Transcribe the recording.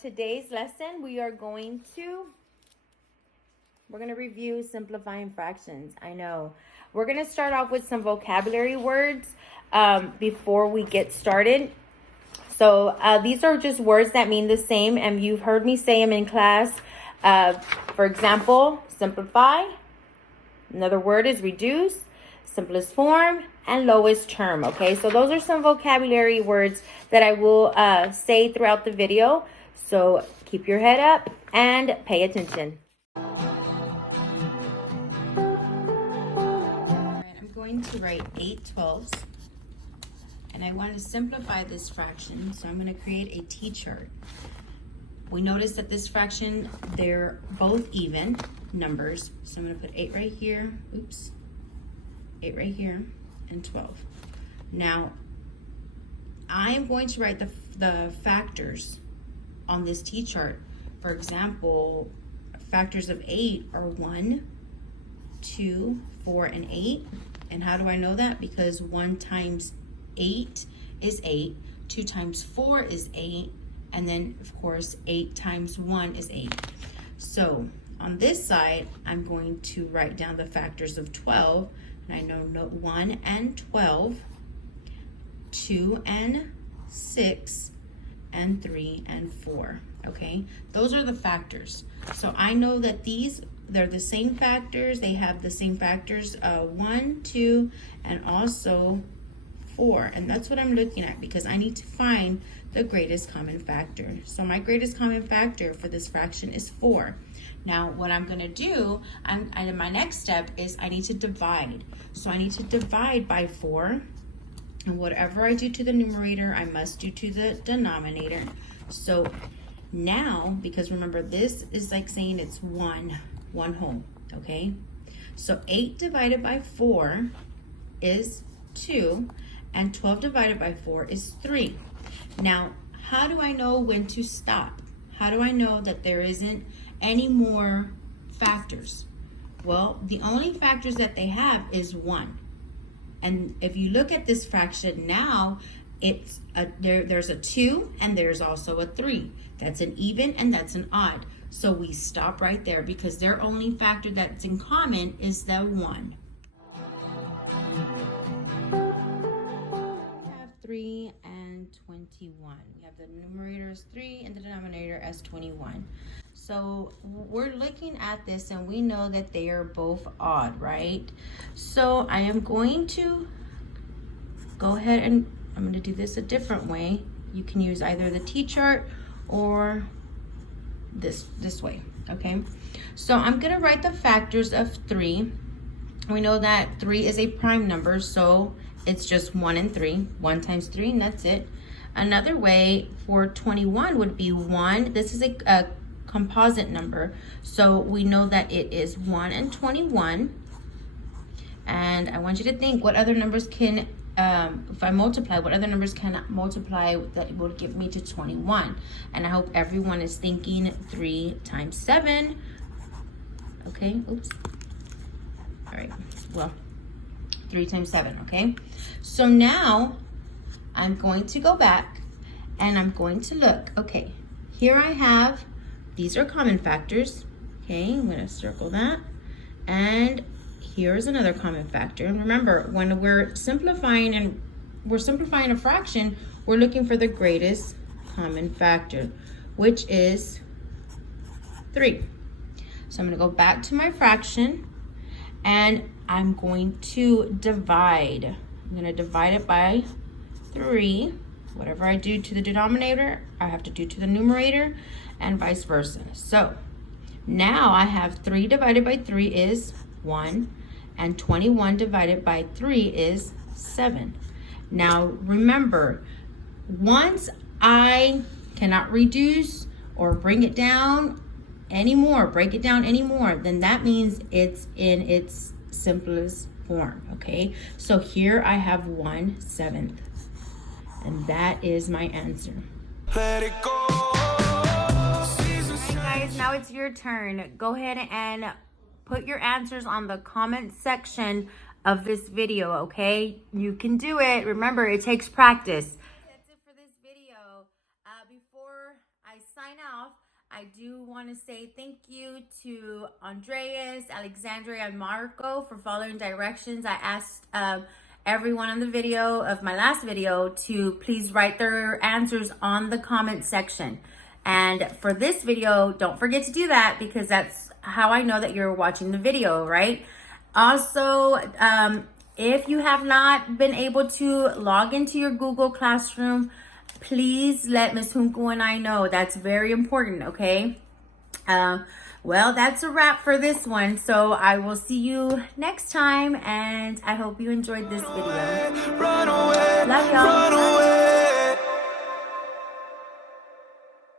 today's lesson, we're going to review simplifying fractions. I know. We're going to start off with some vocabulary words before we get started. So these are just words that mean the same, and you've heard me say them in class. For example, simplify. Another word is reduce, simplest form, and lowest term. Okay, so those are some vocabulary words that I will say throughout the video. So keep your head up and pay attention. I'm going to write 8/12, and I want to simplify this fraction, so I'm going to create a T-chart. We notice that this fraction, they're both even numbers, so I'm going to put 8 right here, 8 right here, and 12. Now, I am going to write the factors on this T-chart. For example, factors of 8 are 1, 2, 4, and 8. And how do I know that? Because 1 times 8 is 8, 2 times 4 is 8, and then, of course, 8 times 1 is 8. So on this side, I'm going to write down the factors of 12, and I know 1 and 12, 2 and 6, and 3 and 4, okay? Those are the factors. So I know that they're the same factors. They have the same factors, 1, 2, and also 4. And that's what I'm looking at because I need to find the greatest common factor. So my greatest common factor for this fraction is 4. Now, what I'm going to do, my next step is I need to divide. So I need to divide by 4. And whatever I do to the numerator, I must do to the denominator. So now, because remember, this is like saying it's one whole, okay? So 8 divided by 4 is 2, and 12 divided by 4 is 3. Now, how do I know when to stop? How do I know that there isn't any more factors? Well, the only factors that they have is 1. And if you look at this fraction now, there's a 2 and there's also a 3. That's an even and that's an odd. So we stop right there because their only factor that's in common is the 1. We have 3 and 21. We have the numerator as 3 and the denominator as 21. So we're looking at this and we know that they are both odd, right? So I am going to go ahead and I'm going to do this a different way. You can use either the T-chart or this way, okay? So I'm going to write the factors of 3. We know that 3 is a prime number, so it's just 1 and 3. 1 times 3, and that's it. Another way for 21 would be 1. This is a composite number, so we know that it is 1 and 21. And I want you to think, what other numbers can, if I multiply, what other numbers can I multiply that will give me to 21? And I hope everyone is thinking 3 times 7. Okay, oops. All right, well, 3 times 7, okay? So now I'm going to go back and I'm going to look. Okay, here I have, these are common factors. Okay, I'm going to circle that. And here's another common factor. And remember, when we're simplifying a fraction, we're looking for the greatest common factor, which is 3. So I'm going to go back to my fraction and I'm going to divide. I'm going to divide it by 3. Whatever I do to the denominator, I have to do to the numerator, and vice versa. So now I have 3 divided by 3 is 1, and 21 divided by 3 is 7. Now remember, once I cannot reduce or bring it down anymore, then that means it's in its simplest form, okay? So here I have 1/7, and that is my answer. Let it go. Guys, now it's your turn. Go ahead and put your answers on the comment section of this video, okay? You can do it. Remember, it takes practice. That's it for this video. Before I sign out, I do want to say thank you to Andreas, Alexandria, and Marco for following directions. I asked everyone on the video of my last video to please write their answers on the comment section. And for this video, don't forget to do that because that's how I know that you're watching the video, right? Also, if you have not been able to log into your Google Classroom, please let Ms. Junco and I know. That's very important, okay? Well, that's a wrap for this one. So I will see you next time, and I hope you enjoyed this video. Love y'all.